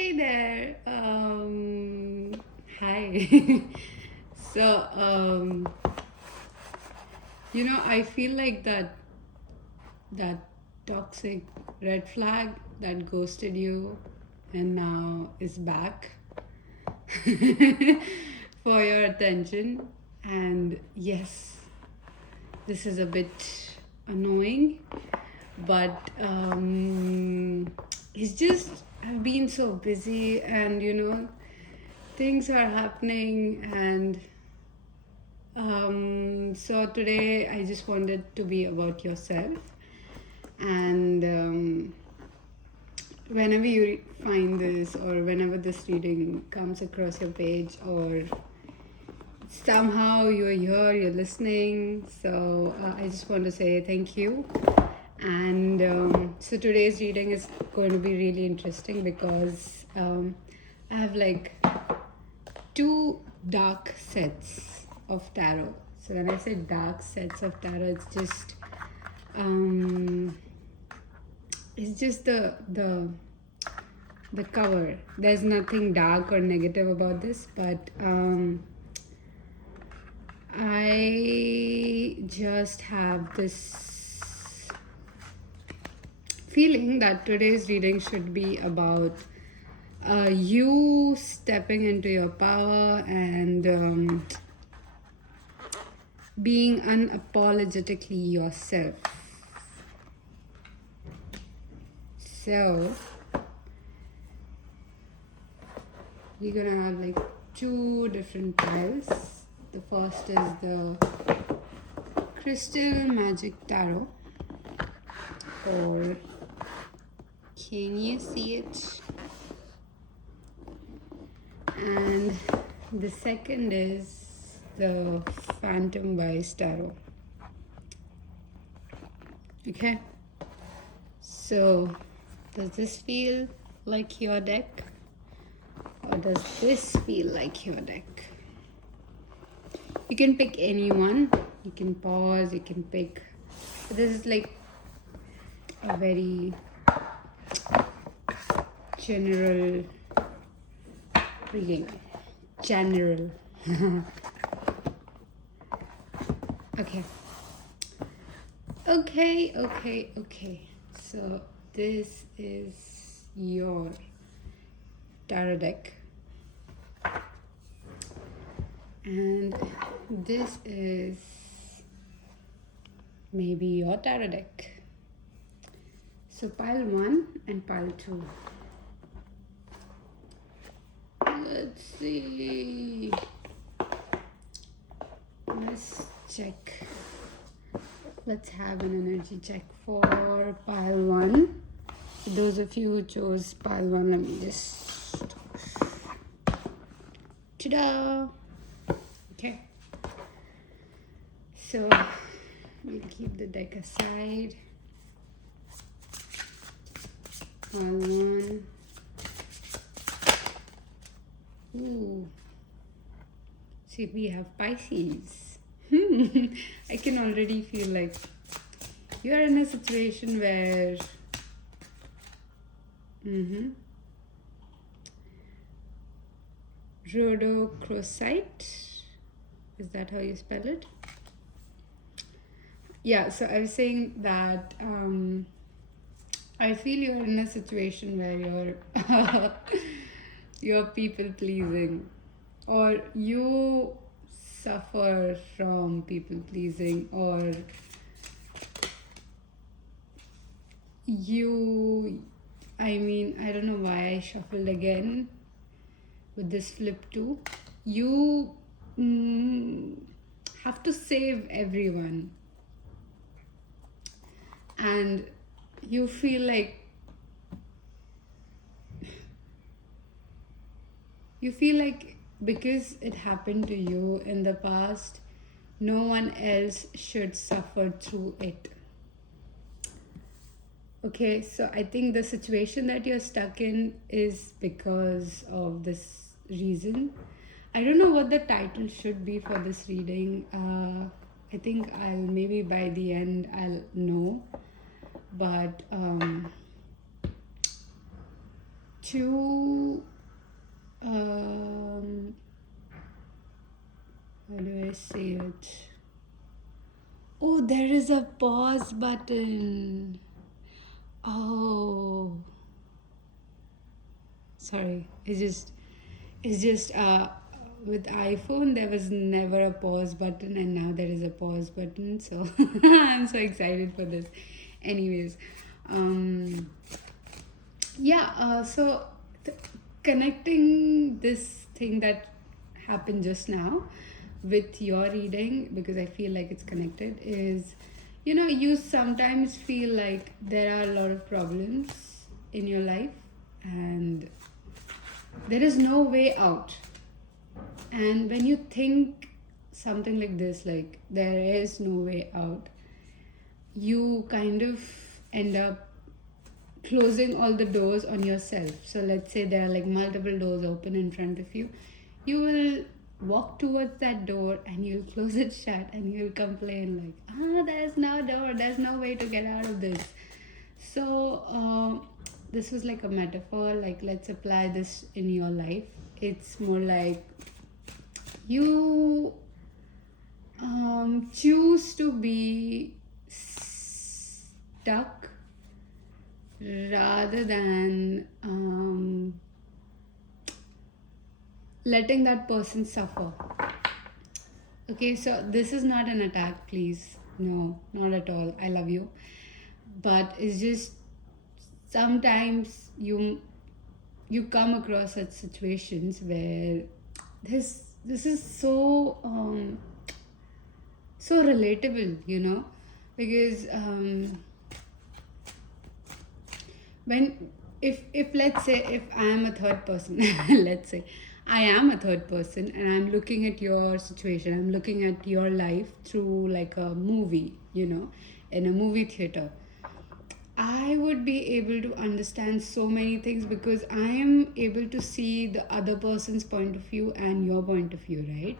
Hey there. Hi. so, I feel like that toxic red flag that ghosted you and now is back for your attention. And yes, this is a bit annoying, but it's just I've been so busy, and things are happening, and so today I just wanted to be about yourself. And whenever you find this, or whenever this reading comes across your page, or somehow you're here, you're listening, so I just want to say thank you. And so today's reading is going to be really interesting because I have like two dark sets of tarot. So when I say dark sets of tarot, um, it's just the cover. There's nothing dark or negative about this, but I just have this feeling that today's reading should be about you stepping into your power and being unapologetically yourself. So, we're gonna have like two different piles. The first is the Crystal Magic Tarot, or can you see it? And the second is the Phantom Wise Tarot. Okay, so does this feel like your deck, or does this feel like your deck? You can pick any one. You can pause, you can pick. This is like a very general reading. General. Okay. Okay. So this is your tarot deck. And this is maybe your tarot deck. So pile 1 and pile 2. Let's see. Let's check. Let's have an energy check for pile 1. For those of you who chose pile 1, let me just... Ta-da! Okay. So we'll keep the deck aside. Pile 1. Ooh. See, we have Pisces. I can already feel like you're in a situation where rhodochrosite, is that how you spell it? Yeah, so I was saying that I feel you're in a situation where you're people pleasing, or you suffer from people pleasing, or I don't know why I shuffled again with this flip too. You have to save everyone, and you feel like because it happened to you in the past, no one else should suffer through it. Okay, so I think the situation that you're stuck in is because of this reason. I don't know what the title should be for this reading. I think maybe by the end I'll know. But to um, how do I say it? Oh, there is a pause button. Oh, sorry. It's just with iPhone there was never a pause button, and now there is a pause button. So I'm so excited for this. Anyways, um, yeah. So connecting this thing that happened just now with your reading, because I feel like it's connected, is you sometimes feel like there are a lot of problems in your life and there is no way out. And when you think something like this, like there is no way out, you kind of end up closing all the doors on yourself. So let's say there are like multiple doors open in front of you. You will walk towards that door and you'll close it shut and you'll complain like, there's no door, there's no way to get out of this. So this was like a metaphor, like let's apply this in your life. It's more like you choose to be stuck rather than letting that person suffer. Okay, so this is not an attack, please. No, not at all. I love you. But it's just sometimes you come across such situations where this is so relatable, because when if let's say if I am a third person, let's say I am a third person and I'm looking at your situation, I'm looking at your life through like a movie, in a movie theater, I would be able to understand so many things because I am able to see the other person's point of view and your point of view, right?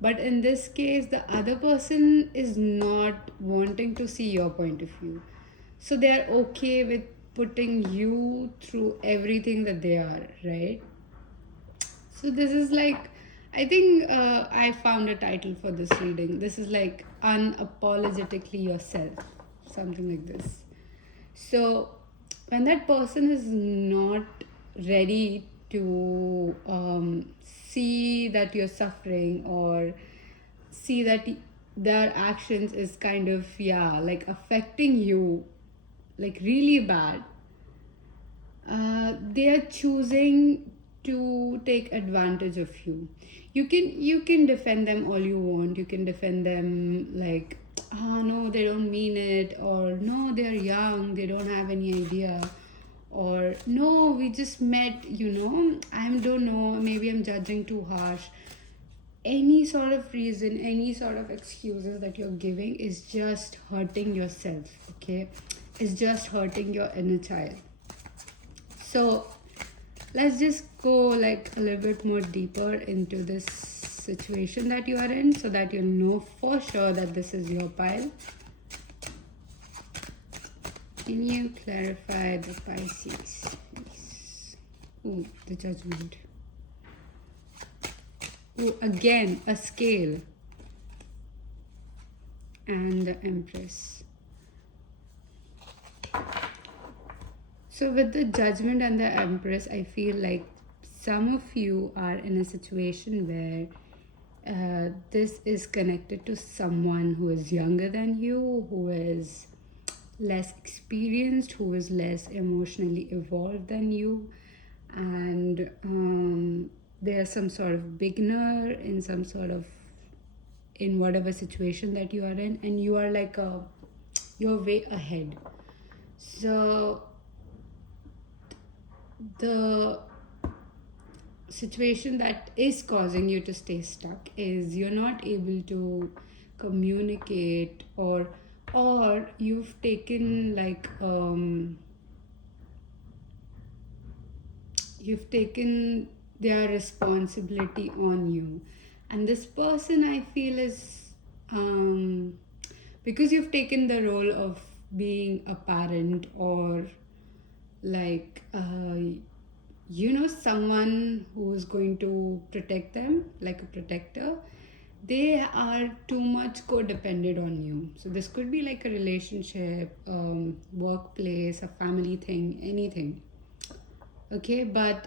But in this case, the other person is not wanting to see your point of view. So they are okay with putting you through everything that they are, right? So this is like, I think I found a title for this reading. This is like unapologetically yourself, something like this. So when that person is not ready to see that you're suffering or see that their actions is kind of like affecting you like really bad, they are choosing to take advantage of you. You can defend them all you want. You can defend them like, no, they don't mean it, or no, they're young, they don't have any idea, or no, we just met, I don't know, maybe I'm judging too harsh. Any sort of reason, any sort of excuses that you're giving is just hurting yourself, okay? It's just hurting your inner child. So let's just go like a little bit more deeper into this situation that you are in so that you know for sure that this is your pile. Can you clarify the Pisces, please? Oh, the Judgment. Oh, again, a scale. And the Empress. So with the Judgment and the Empress, I feel like some of you are in a situation where this is connected to someone who is younger than you, who is less experienced, who is less emotionally evolved than you, and there's some sort of beginner in whatever situation that you are in, and you are like you're way ahead. So the situation that is causing you to stay stuck is you're not able to communicate, or you've taken like you've taken their responsibility on you, and this person I feel is because you've taken the role of being a parent, or like someone who's going to protect them like a protector. They are too much codependent on you. So this could be like a relationship, workplace, a family thing, anything. Okay, but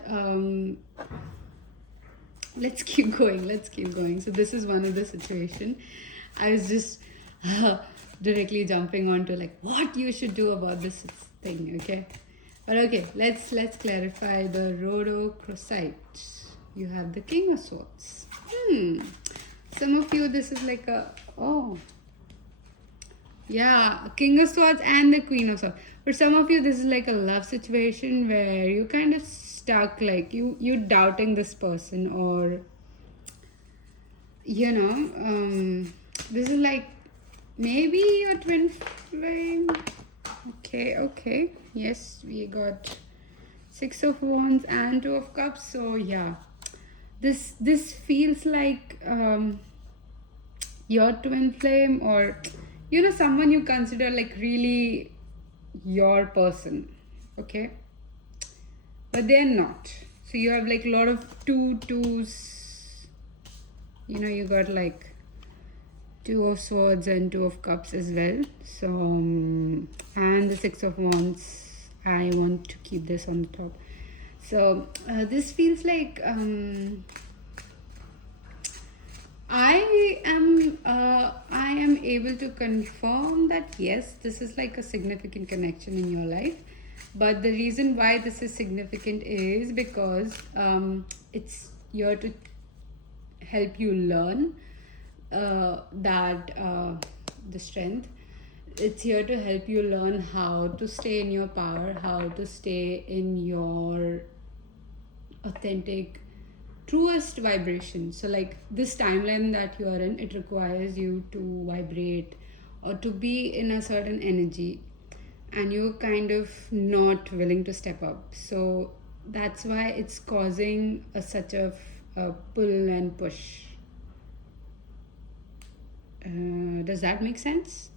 let's keep going. Let's keep going. So this is one of the situation. I was just directly jumping onto like what you should do about this thing. Okay, but okay, let's clarify the rhodochrosite. You have the King of Swords. Some of you, this is like a yeah, King of Swords and the Queen of Swords. For some of you, this is like a love situation where you kind of stuck, like you doubting this person, or this is like maybe your twin flame. Okay. Yes, we got Six of Wands and Two of Cups. So yeah, this feels like your twin flame, or someone you consider like really your person. Okay, but they're not. So you have like a lot of twos. You got like Two of Swords and Two of Cups as well. So and the Six of Wands. I want to keep this on the top. So this feels like I am able to confirm that yes, this is like a significant connection in your life. But the reason why this is significant is because it's here to help you learn that the strength. It's here to help you learn how to stay in your power, how to stay in your authentic, truest vibration. So like this timeline that you are in, it requires you to vibrate or to be in a certain energy, and you're kind of not willing to step up. So that's why it's causing such a pull and push. Does that make sense?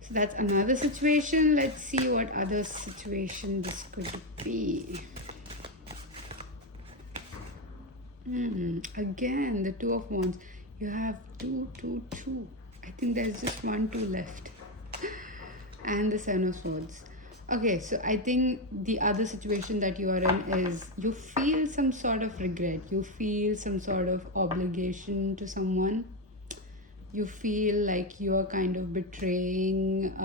So that's another situation. Let's see what other situation this could be. Again, the Two of Wands. You have two. I think there's just 1, 2 left. And the Seven of Swords. Okay, so I think the other situation that you are in is you feel some sort of regret. You feel some sort of obligation to someone. You feel like you're kind of betraying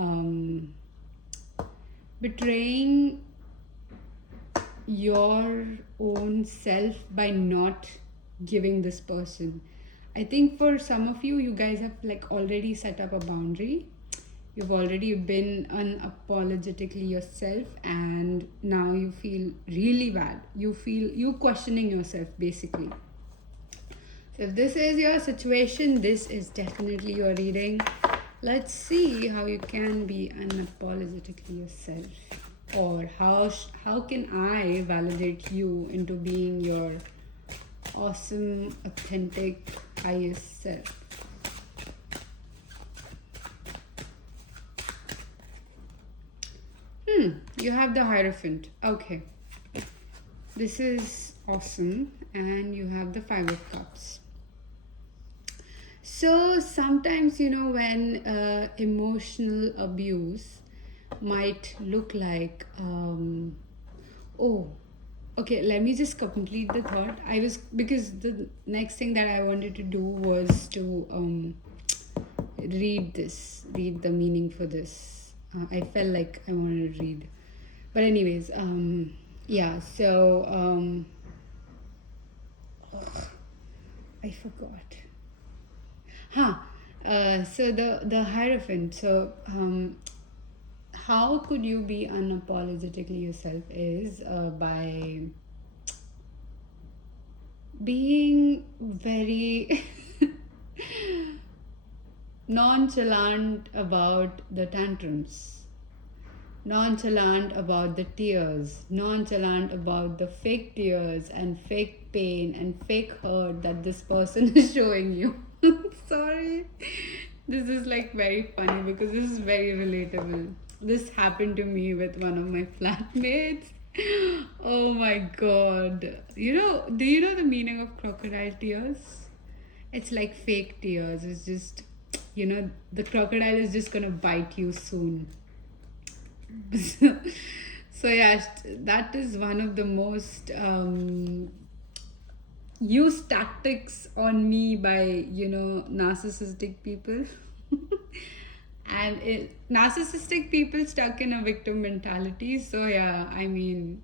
your own self by not giving this person. I think for some of you, you guys have like already set up a boundary. You've already been unapologetically yourself, and now you feel really bad. You questioning yourself basically. So if this is your situation, this is definitely your reading. Let's see how you can be unapologetically yourself, or how can I validate you into being your awesome, authentic, highest self. You have the Hierophant. Okay, this is awesome. And you have the Five of Cups. So sometimes, when emotional abuse might look like, okay, let me just complete the thought. Because the next thing that I wanted to do was to read the meaning for this. I felt like I wanted to read. But anyways, yeah, so I forgot. So the Hierophant. So how could you be unapologetically yourself is by being very nonchalant about the tantrums, nonchalant about the tears, nonchalant about the fake tears and fake pain and fake hurt that this person is showing you. Sorry, this is like very funny because this is very relatable. This happened to me with one of my flatmates. Oh my god. Do you know the meaning of crocodile tears? It's like fake tears. It's just, the crocodile is just gonna bite you soon. So yeah, that is one of the most used tactics on me by, narcissistic people. And narcissistic people stuck in a victim mentality. So yeah, I mean,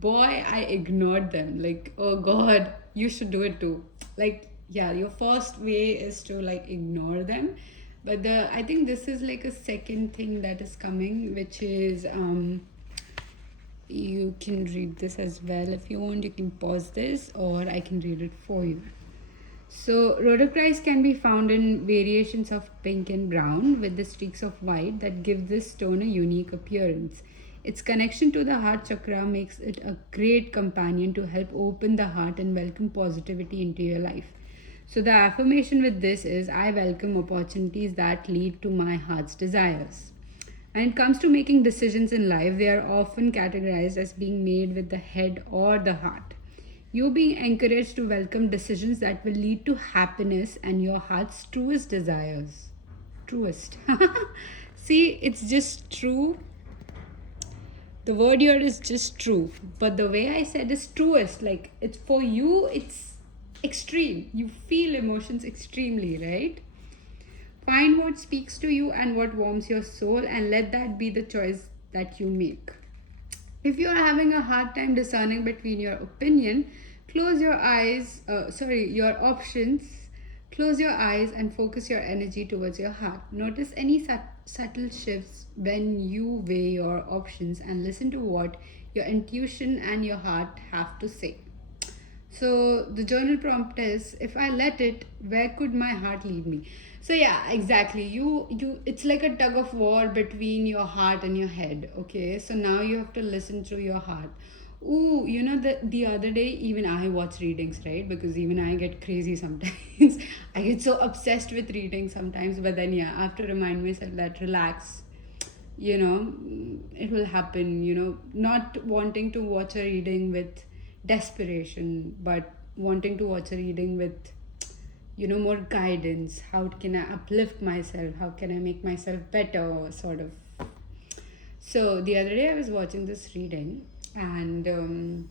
boy, I ignored them. Like, oh god, you should do it too. Like, yeah, your first way is to like ignore them. But I think this is like a second thing that is coming, which is you can read this as well if you want. You can pause this or I can read it for you. So, rhodochrys can be found in variations of pink and brown with the streaks of white that give this stone a unique appearance. Its connection to the heart chakra makes it a great companion to help open the heart and welcome positivity into your life. So, the affirmation with this is I welcome opportunities that lead to my heart's desires. When it comes to making decisions in life, they are often categorized as being made with the head or the heart. You're being encouraged to welcome decisions that will lead to happiness and your heart's truest desires. Truest. See, it's just true. The word here is just true. But the way I said is truest. Like, it's for you, it's extreme. You feel emotions extremely, right? Find what speaks to you and what warms your soul, and let that be the choice that you make. If you are having a hard time discerning between your opinion, close your eyes, your options, close your eyes and focus your energy towards your heart. Notice any subtle shifts when you weigh your options and listen to what your intuition and your heart have to say. So the journal prompt is, if I let it, where could my heart lead me? So yeah, exactly. It's like a tug of war between your heart and your head. Okay, so now you have to listen through your heart. Ooh, the other day even I watch readings, right? Because even I get crazy sometimes. I get so obsessed with reading sometimes, but then yeah, I have to remind myself that relax. It will happen. Not wanting to watch a reading with desperation, but wanting to watch a reading with more guidance. How can I uplift myself? How can I make myself better, sort of. So the other day I was watching this reading, and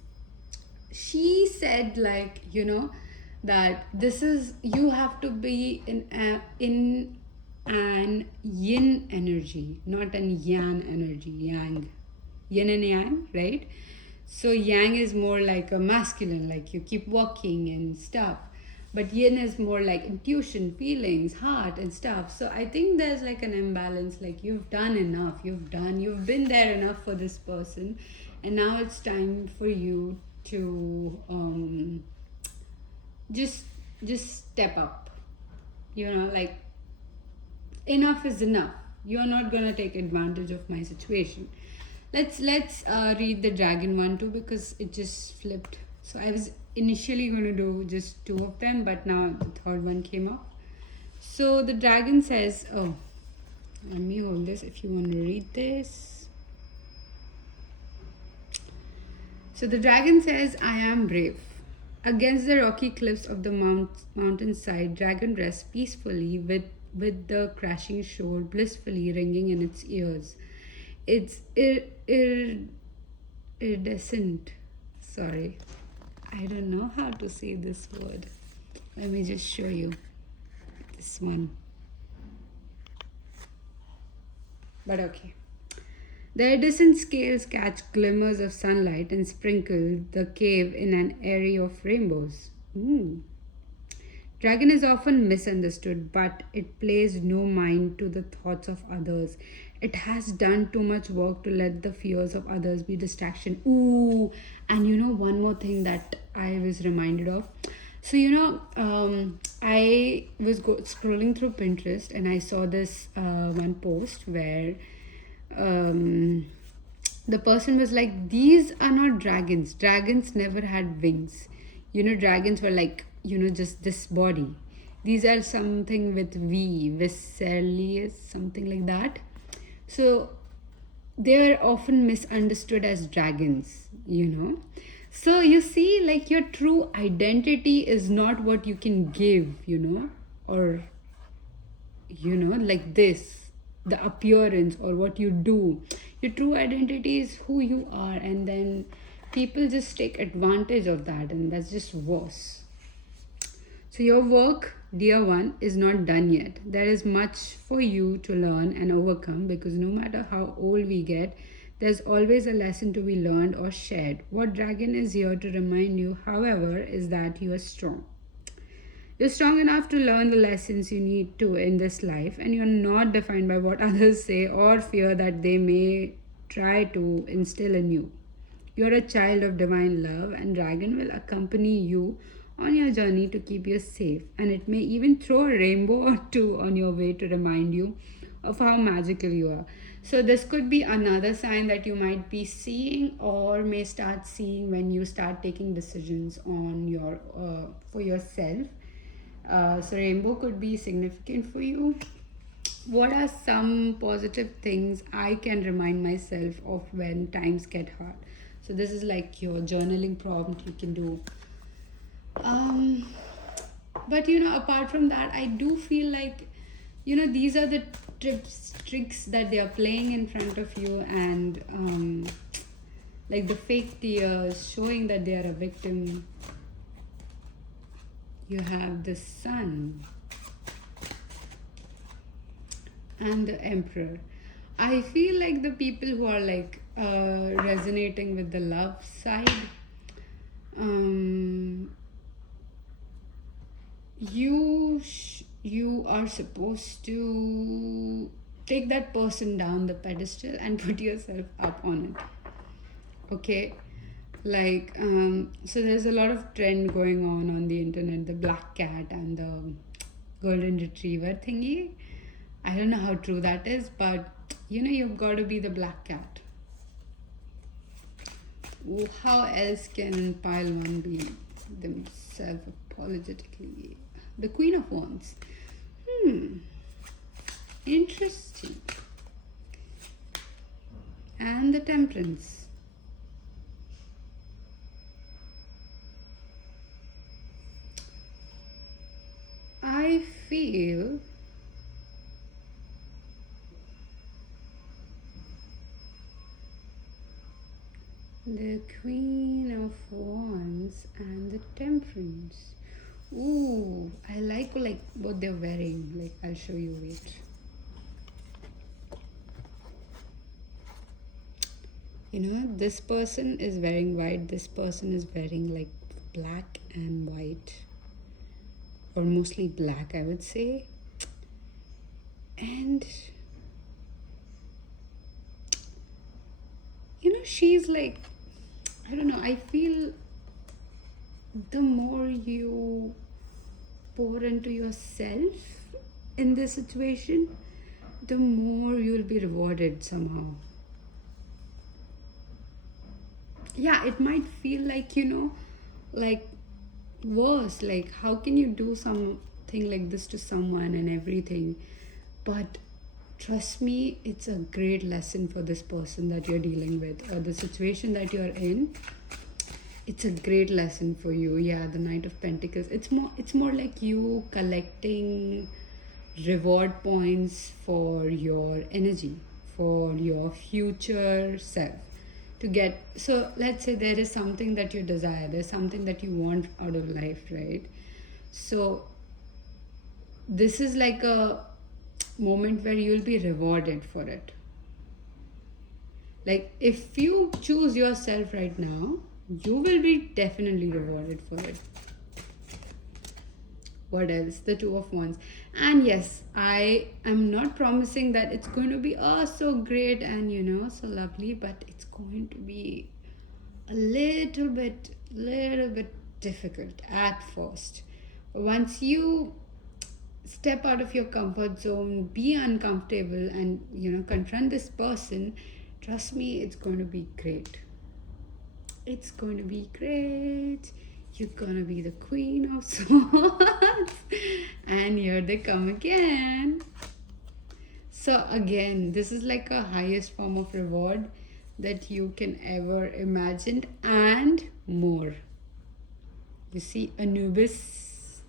she said, like, that this is, you have to be in an yin energy, not an yang energy. Yin and yang, right? So yang is more like a masculine, like you keep walking and stuff. But yin is more like intuition, feelings, heart and stuff. So I think there's like an imbalance, like you've done enough, you've been there enough for this person, and now it's time for you to just step up. Like, enough is enough. You're not gonna take advantage of my situation. Let's read the dragon one too, because it just flipped. So I was initially going to do just two of them, but now the third one came up. So the dragon says, oh, let me hold this if you want to read this. So the dragon says, I am brave. Against the rocky cliffs of the mountainside, dragon rests peacefully with the crashing shore blissfully ringing in its ears. It's iridescent. Sorry, I don't know how to say this word. Let me just show you this one. But okay. The iridescent scales catch glimmers of sunlight and sprinkle the cave in an array of rainbows. Dragon is often misunderstood, but it pays no mind to the thoughts of others. It has done too much work to let the fears of others be distraction. Ooh, and one more thing that I was reminded of. So I was scrolling through Pinterest and I saw this one post where the person was like, these are not dragons. Dragons never had wings. Dragons were like, just this body. These are something with Viscerius, something like that. So they are often misunderstood as dragons, So you see, like, your true identity is not what you can give, or, like this, the appearance or what you do. Your true identity is who you are, and then people just take advantage of that, and that's just worse. So, your work, dear one, is not done yet. There is much for you to learn and overcome, because no matter how old we get, there's always a lesson to be learned or shared. What Dragon is here to remind you, however, is that you are strong. You're strong enough to learn the lessons you need to in this life, and you're not defined by what others say or fear that they may try to instill in you. You're a child of divine love, and Dragon will accompany you on your journey to keep you safe. And it may even throw a rainbow or two on your way to remind you of how magical you are. So, this could be another sign that you might be seeing or may start seeing when you start taking decisions on your for yourself. So, rainbow could be significant for you. What are some positive things I can remind myself of when times get hard? So this is like your journaling prompt you can do. Um, but apart from that, I do feel like these are the tricks that they are playing in front of you, and like the fake tears showing that they are a victim. You have the sun and the emperor. I feel like the people who are like resonating with the love side, you are supposed to take that person down the pedestal and put yourself up on it. Okay, like so there's a lot of trend going on the internet, the black cat and the golden retriever thingy. I don't know how true that is, but you've got to be the black cat. How else can pile one be themselves apologetically? The Queen of Wands. Interesting. And the Temperance. I feel the Queen of Wands and the Temperance. Ooh, I like what they're wearing. Like, I'll show you. Wait. This person is wearing white. This person is wearing like black and white, or mostly black, I would say. And she's like, I don't know, I feel the more you pour into yourself in this situation, the more you'll be rewarded somehow. Yeah, it might feel like, like worse, like how can you do something like this to someone and everything, but trust me, it's a great lesson for this person that you're dealing with, or the situation that you're in. It's a great lesson for you. Yeah, the Knight of Pentacles. It's more like you collecting reward points for your energy, for your future self. To get, so let's say there is something that you desire, there's something that you want out of life, right? So this is like a moment where you'll be rewarded for it. Like, if you choose yourself right now, you will be definitely rewarded for it. What else? The Two of Wands. And yes, I am not promising that it's going to be so great and so lovely, but it's going to be a little bit difficult at first. Once you step out of your comfort zone, be uncomfortable, and confront this person, trust me, it's going to be great. It's going to be great. You're gonna be the Queen of Swords. And here they come again. So again, this is like a highest form of reward that you can ever imagine and more. You see, Anubis.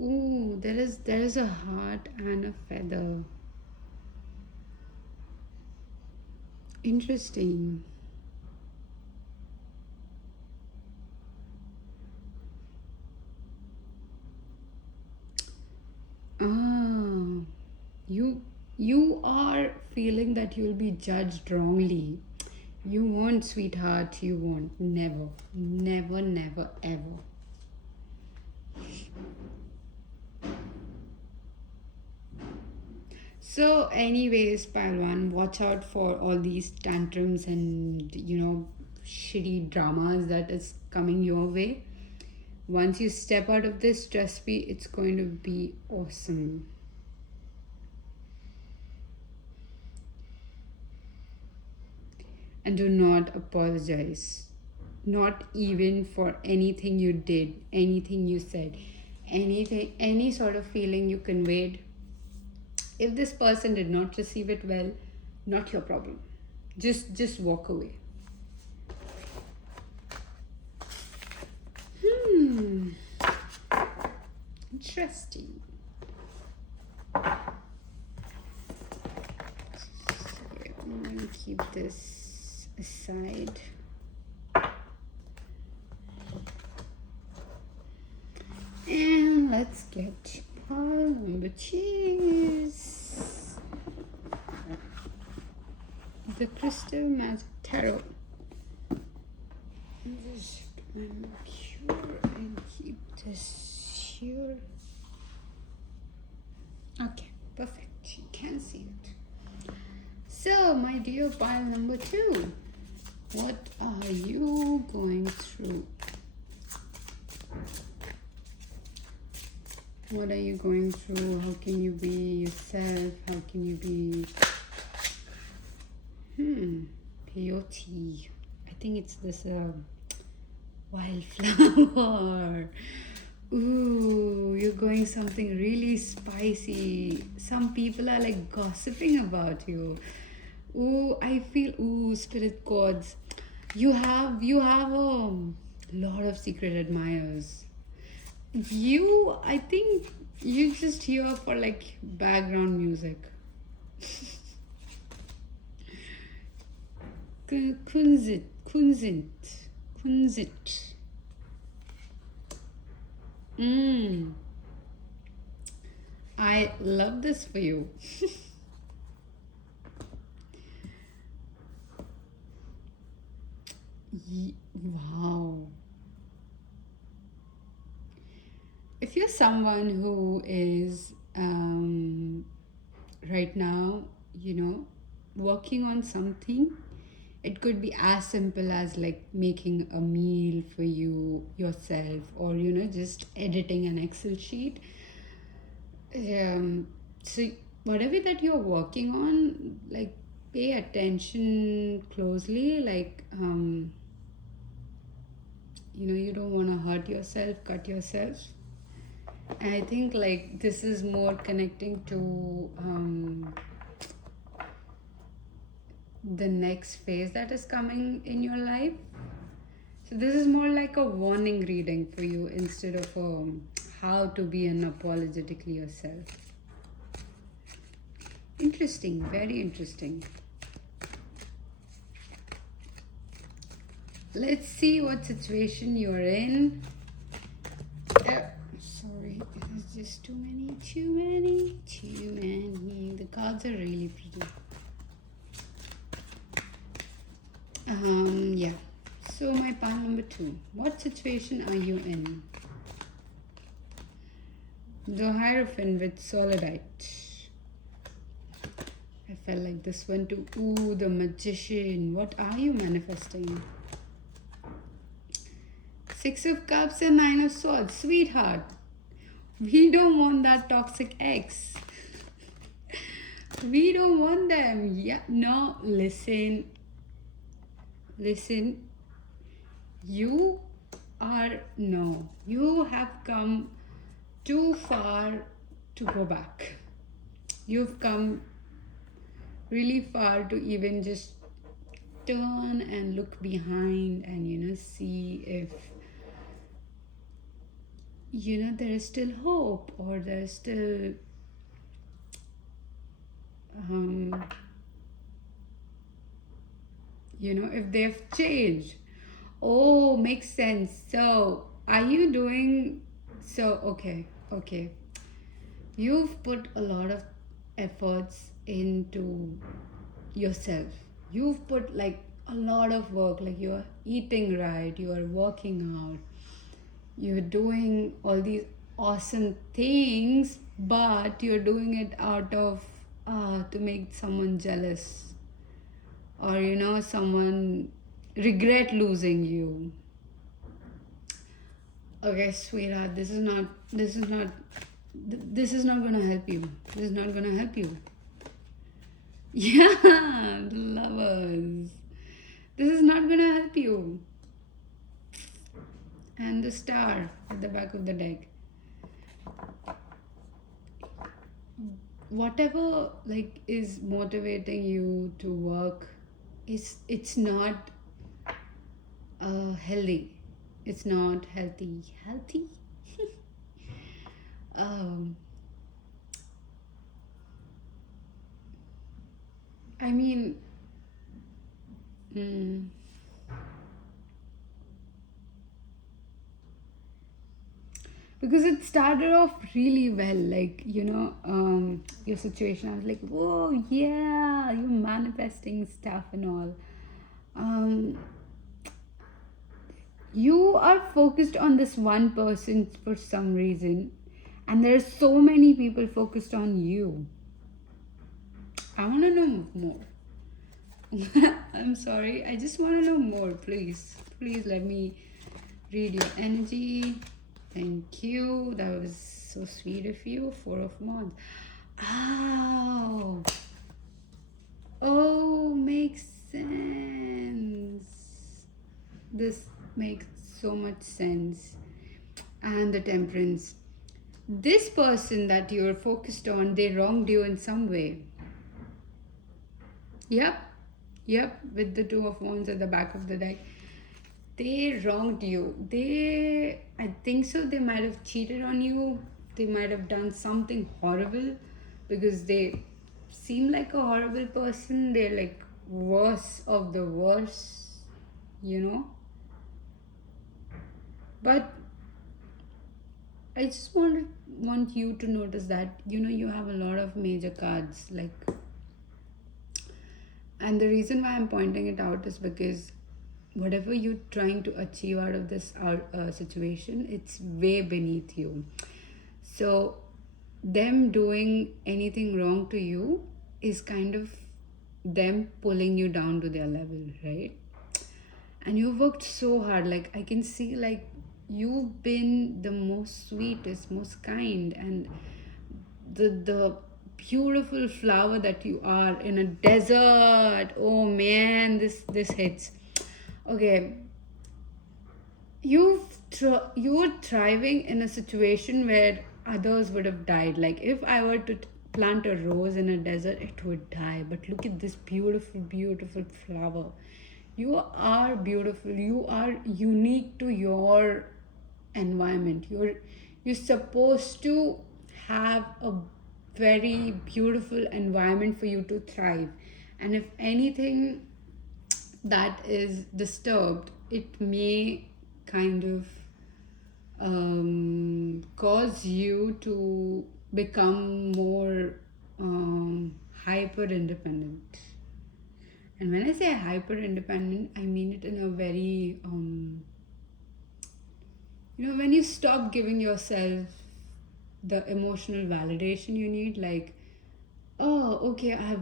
Ooh, there is a heart and a feather. Interesting. Ah, you you are feeling that you'll be judged wrongly. You won't, sweetheart. You won't. Never, never, never, ever. So, anyways, Palwan, watch out for all these tantrums and shitty dramas that is coming your way. Once you step out of this, trust me, it's going to be awesome. And do not apologize. Not even for anything you did, anything you said, anything, any sort of feeling you conveyed. If this person did not receive it well, not your problem. Just walk away. Interesting. So I'm going to keep this aside. And let's get pile number cheese. The Crystal Magic Tarot. Just one pure and keep this here. Okay, perfect. You can see it. So, my dear pile number 2, what are you going through? What are you going through? How can you be yourself? How can you be peyote? I think it's this wildflower. Ooh, you're going something really spicy. Some people are like gossiping about you. Ooh, I feel spirit gods. You have a lot of secret admirers. I think you just here for like background music. Kunzit. I love this for you. Wow. If you're someone who is right now, working on something, it could be as simple as like making a meal for you yourself, or just editing an Excel sheet. So whatever that you're working on, like pay attention closely, like you don't want to hurt yourself, cut yourself. And I think like this is more connecting to the next phase that is coming in your life. So this is more like a warning reading for you instead of how to be unapologetically yourself. Interesting, very interesting. Let's see what situation you're in. Sorry, there's just too many. The cards are really pretty. Yeah. So my pile number 2. What situation are you in? The Hierophant with Solidite. I felt like this one too. Ooh, the Magician. What are you manifesting? 6 of Cups and 9 of Swords. Sweetheart, we don't want that toxic ex. We don't want them. Yeah, no, listen. listen, you are, no, you have come too far to go back. You've come really far to even just turn and look behind and, see if, there is still hope, or there's still, um, if they've changed. Oh, makes sense. So, are you doing so? Okay, okay. You've put a lot of efforts into yourself. You've put like a lot of work, like you're eating right, you're working out, you're doing all these awesome things, but you're doing it out of to make someone jealous, or someone regret losing you. Okay, sweetheart, this is not gonna help you. This is not gonna help you. Yeah, the lovers. This is not gonna help you. And the star at the back of the deck. Whatever like is motivating you to work, it's not healthy. It's not healthy. Healthy? um, I mean, mm, because it started off really well, like your situation. I was like, whoa, yeah, you're manifesting stuff and all. Um, you are focused on this one person for some reason, and there are so many people focused on you. I want to know more. I'm sorry, I just want to know more. Please let me read your energy. Thank you, that was so sweet of you. Four of Wands. Oh, oh, makes sense. This makes so much sense. And the Temperance. This person that you're focused on, they wronged you in some way. Yep, yep, with the Two of Wands at the back of the deck. They wronged you. I think so, they might have cheated on you. They might have done something horrible, because they seem like a horrible person. They're like worst of the worst, you know. But I just want you to notice that you have a lot of major cards, like, and the reason why I'm pointing it out is because whatever you're trying to achieve out of this situation, it's way beneath you. So them doing anything wrong to you is kind of them pulling you down to their level, right? And you've worked so hard. Like, I can see, like, you've been the most sweetest, most kind, and the beautiful flower that you are in a desert. Oh man, this hits. Okay, you're thriving in a situation where others would have died. Like, if I were to plant a rose in a desert, it would die. But look at this beautiful flower. You are beautiful. You are unique to your environment. You're supposed to have a very beautiful environment for you to thrive. And if anything that is disturbed, it may kind of cause you to become more hyper independent. And when I say hyper independent, I mean it in a very when you stop giving yourself the emotional validation you need, like, oh, okay, I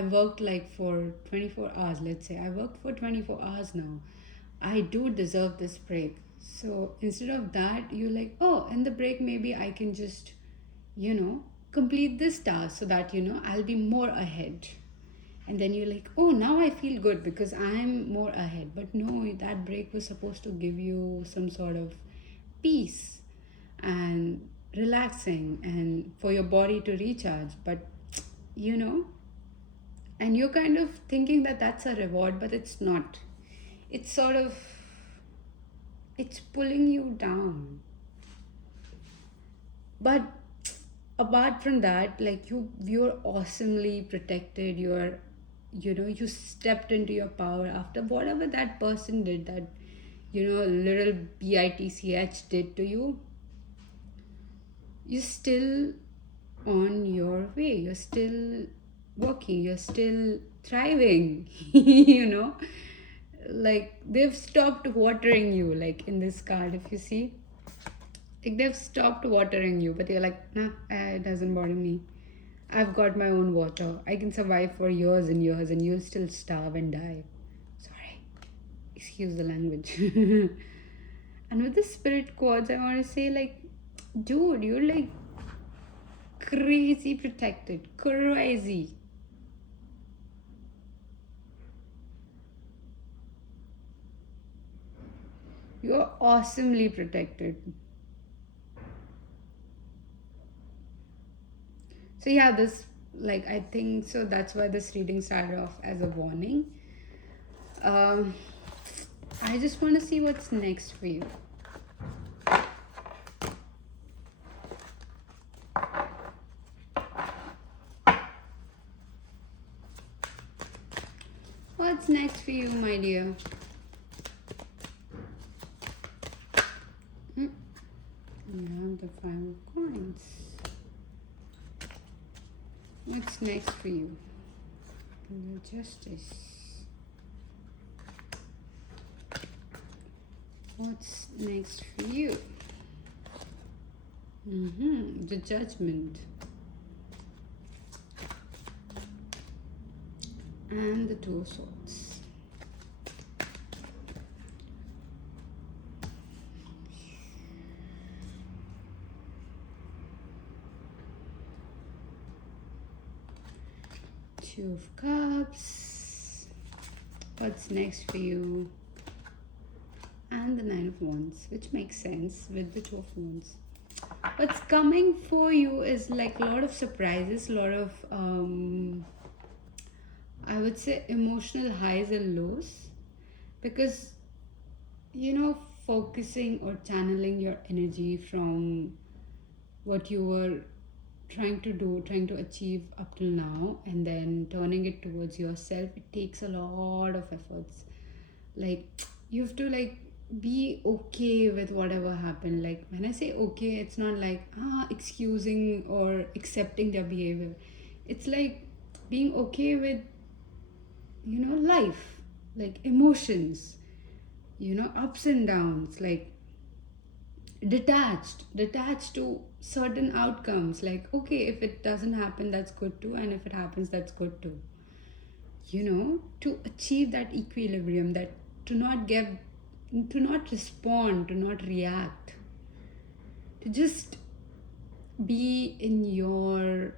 worked like for 24 hours. Let's say I worked for 24 hours now. I do deserve this break. So instead of that, you're like, oh, in the break, maybe I can just complete this task, so that I'll be more ahead. And then you're like, oh, now I feel good because I'm more ahead. But no, that break was supposed to give you some sort of peace and relaxing and for your body to recharge. But you know, and you're kind of thinking that that's a reward, but it's not. It's sort of, it's pulling you down. But apart from that, like you're awesely protected. You're, you know, you stepped into your power after whatever that person did, that, you know, little bitch did to you. You're still on your way. You're still working. You're still thriving. You know, like they've stopped watering you, like in this card, if you see, like they've stopped watering you, but you're like, nah, it doesn't bother me. I've got my own water. I can survive for years and years, and you'll still starve and die. Sorry, excuse the language. And with the spirit quads, I want to say, like, dude, you're like crazy protected, crazy. You're awesomely protected. So yeah, this, like, I think so that's why this reading started off as a warning. Um, I just want to see what's next for you. What's next for you, my dear? You have the 5 of coins. What's next for you? The justice. What's next for you? The judgment. And the 2 of swords. Two of cups. What's next for you? And the 9 of wands, which makes sense with the 2 of wands. What's coming for you is like a lot of surprises, a lot of I would say emotional highs and lows, because, you know, focusing or channeling your energy from what you were trying to do, trying to achieve up till now, and then turning it towards yourself, it takes a lot of efforts. Like, you have to, like, be okay with whatever happened. Like, when I say okay, it's not like excusing or accepting their behavior. It's like being okay with, you know, life, like emotions, you know, ups and downs, like detached to certain outcomes. Like, okay, if it doesn't happen, that's good too, and if it happens, that's good too. You know, to achieve that equilibrium, that to not give, to not respond, to not react, to just be in your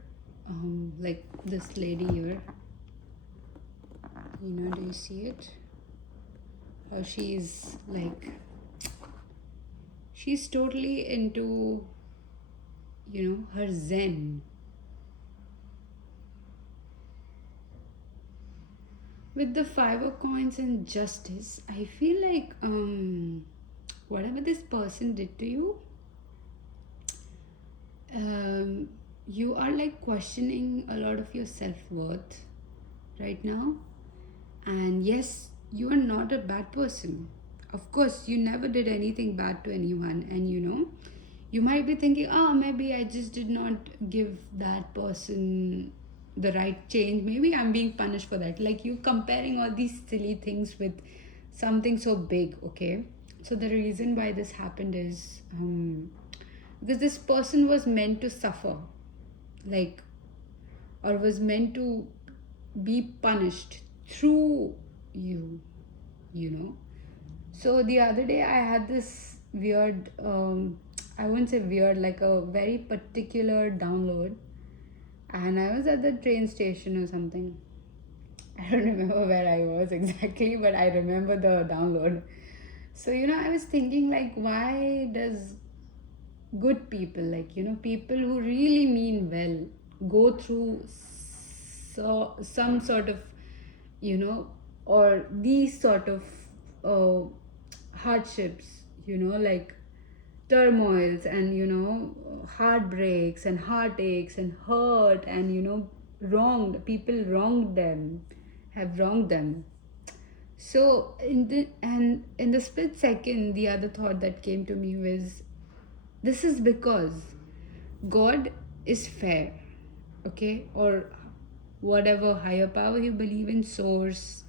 like this lady here, you know, do you see it? How she's like, she's totally into, you know, her zen. With the 5 of coins and justice, I feel like whatever this person did to you, you are like questioning a lot of your self-worth right now. And yes, you are not a bad person. Of course, you never did anything bad to anyone, and you know, you might be thinking, maybe I just did not give that person the right change. Maybe I'm being punished for that. Like, you comparing all these silly things with something so big, okay? So the reason why this happened is because this person was meant to suffer, like, or was meant to be punished through you, you know. So the other day I had this weird, I wouldn't say weird, like a very particular download. And I was at the train station or something. I don't remember where I was exactly, but I remember the download. So, I was thinking, like, why does good people, like, people who really mean well, go through some sort of, you know, or these sort of uh, hardships, like turmoils and, heartbreaks and heartaches and hurt and, wronged people, wronged them, have wronged them. So in the split second, the other thought that came to me was, this is because God is fair, okay? Or whatever higher power you believe in, source,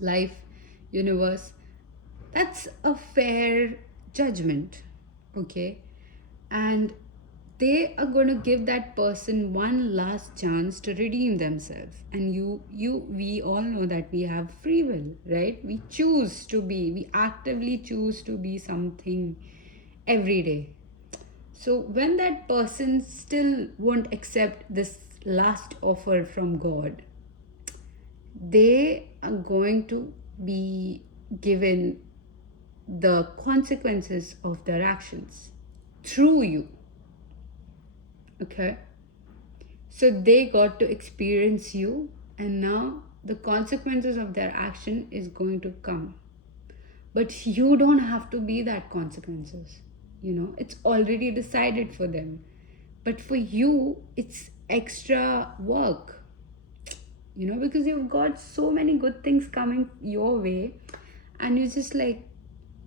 life, universe, that's a fair judgment, okay? And they are going to give that person one last chance to redeem themselves. And we all know that we have free will, right? We actively choose to be something every day. So when that person still won't accept this last offer from God, they are going to be given the consequences of their actions through you. Okay? So they got to experience you, and now the consequences of their action is going to come. But you don't have to be that consequences. It's already decided for them. But for you, it's extra work. Because you've got so many good things coming your way, and you're just like,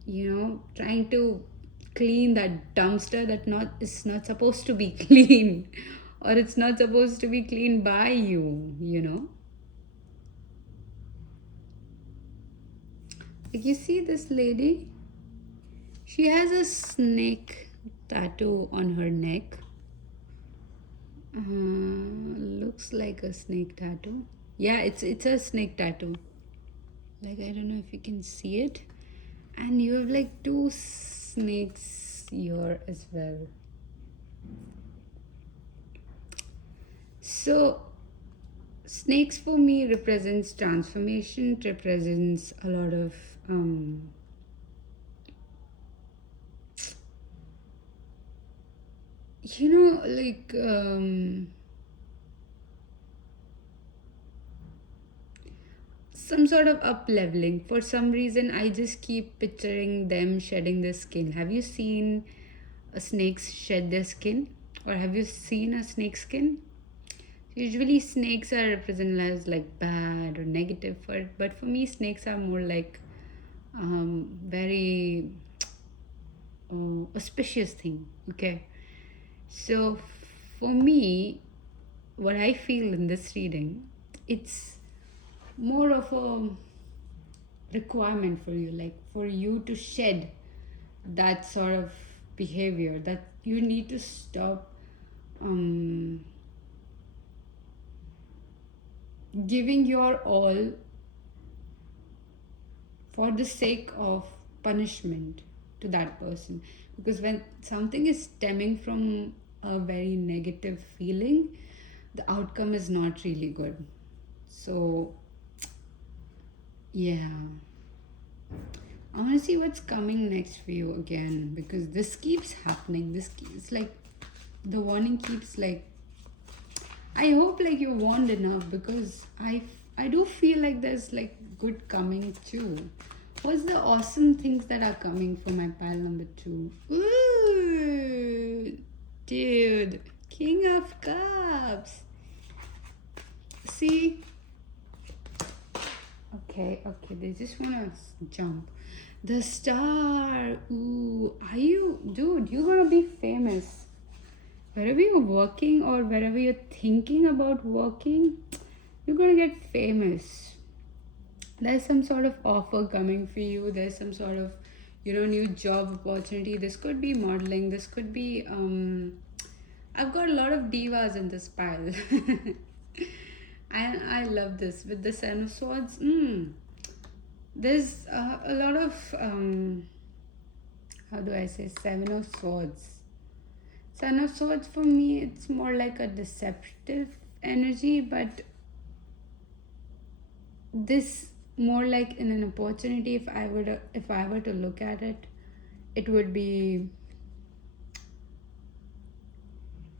trying to clean that dumpster that not is not supposed to be clean, or it's not supposed to be cleaned by you. Like, you see this lady, she has a snake tattoo on her neck. Looks like a snake tattoo. Yeah, it's a snake tattoo. Like, I don't know if you can see it. And you have like two snakes here as well. So snakes for me represents transformation, it represents a lot of like some sort of up leveling. For some reason, I just keep picturing them shedding their skin. Have you seen snakes shed their skin, or have you seen a snake skin? Usually snakes are represented as like bad or negative, but for me snakes are more like very auspicious thing. Okay, so for me, what I feel in this reading, it's more of a requirement for you, like for you to shed that sort of behavior, that you need to stop giving your all for the sake of punishment to that person. Because when something is stemming from a very negative feeling, the outcome is not really good. So yeah, I want to see what's coming next for you again, because this keeps happening. It's like the warning keeps like, I hope like you're warned enough, because I do feel like there's like good coming too. What's the awesome things that are coming for my pile number 2? Ooh, dude, King of Cups. See? Okay, they just want to jump. The Star. Ooh, dude, you're gonna be famous. Wherever you're working or wherever you're thinking about working, you're gonna get famous. There's some sort of offer coming for you. There's some sort of, new job opportunity. This could be modeling. This could be, I've got a lot of divas in this pile. I love this. With the Seven of Swords, there's a lot of, how do I say, Seven of Swords. Seven of Swords for me, it's more like a deceptive energy, but this more like in an opportunity. If I were to look at it, it would be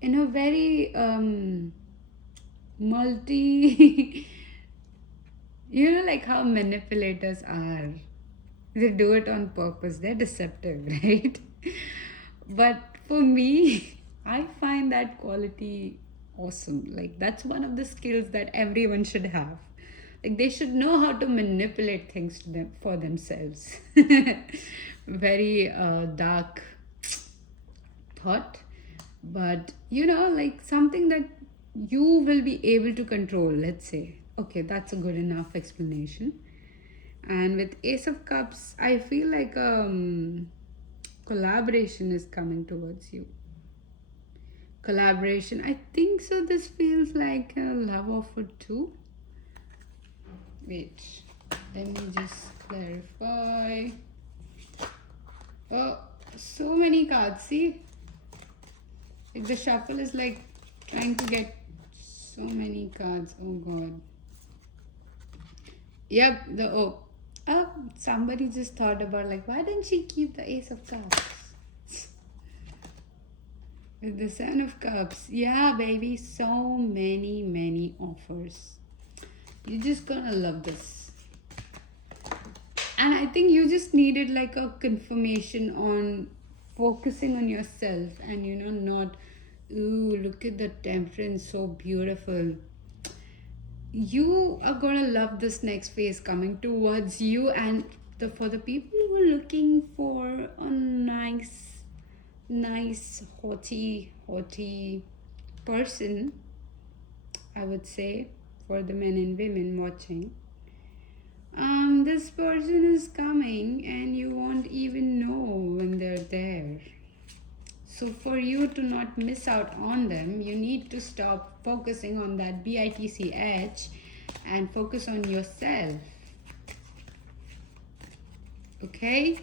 in a very multi like how manipulators are. They do it on purpose. They're deceptive, right? But for me, I find that quality awesome. Like, that's one of the skills that everyone should have. Like, they should know how to manipulate things to them for themselves. Very dark thought, but like something that you will be able to control, let's say. Okay, that's a good enough explanation. And with Ace of Cups, I feel like collaboration is coming towards you. Collaboration, I think so. This feels like a love offer too. Wait, let me just clarify. Oh, so many cards. See, like the shuffle is like trying to get so many cards. Oh god. Yep, somebody just thought about, like, why didn't she keep the Ace of Cups? With the Seven of Cups. Yeah, baby, so many offers. You're just gonna love this. And I think you just needed like a confirmation on focusing on yourself and not, ooh, look at the Temperance, so beautiful. You are gonna love this next phase coming towards you. And for the people who are looking for a nice haughty person, I would say, for the men and women watching, this person is coming and you won't even know when they're there. So for you to not miss out on them, you need to stop focusing on that BITCH and focus on yourself. Okay?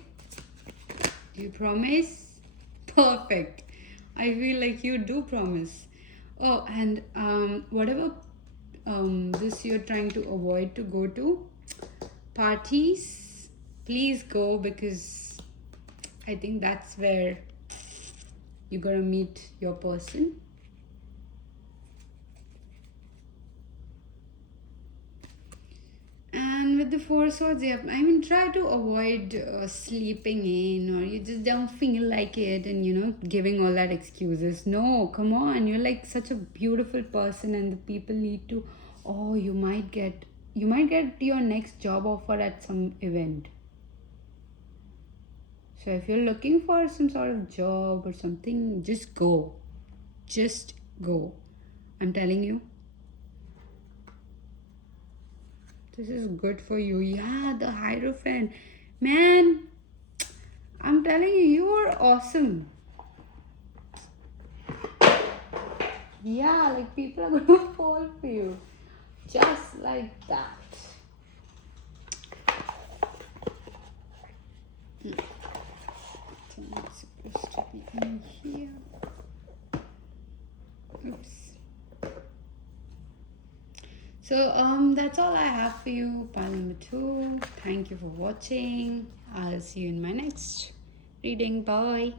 Do you promise? Perfect. I feel like you do promise. Oh, and whatever this you're trying to avoid to go to parties, please go, because I think that's where you're gonna meet your person. And with the Four Swords, yeah, I mean, try to avoid sleeping in, or you just don't feel like it, and giving all that excuses. No, come on, you're like such a beautiful person, and the people need to. Oh, you might get your next job offer at some event. So if you're looking for some sort of job or something, just go. Just go. I'm telling you. This is good for you. Yeah, the Hierophant. Man, I'm telling you, you are awesome. Yeah, like people are going to fall for you. Just like that. It's supposed to be in here. Oops. So that's all I have for you, pile number 2. Thank you for watching. I'll see you in my next reading. Bye.